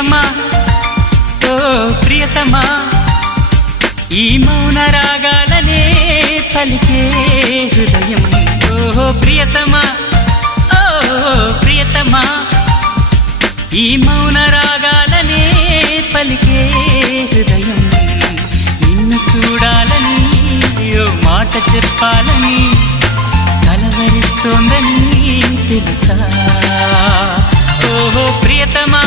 ప్రియతమా ఓ ప్రియతమా ఈ మౌన రాగాలనే పలికే హృదయం ఓ ప్రియతమా ఓ ప్రియతమా ఈ మౌన రాగాలనే పలికే హృదయం నిన్ను చూడాలని ఓ మాట చెప్పాలని కలవరిస్తోందని తెలుసా ఓ ప్రియతమా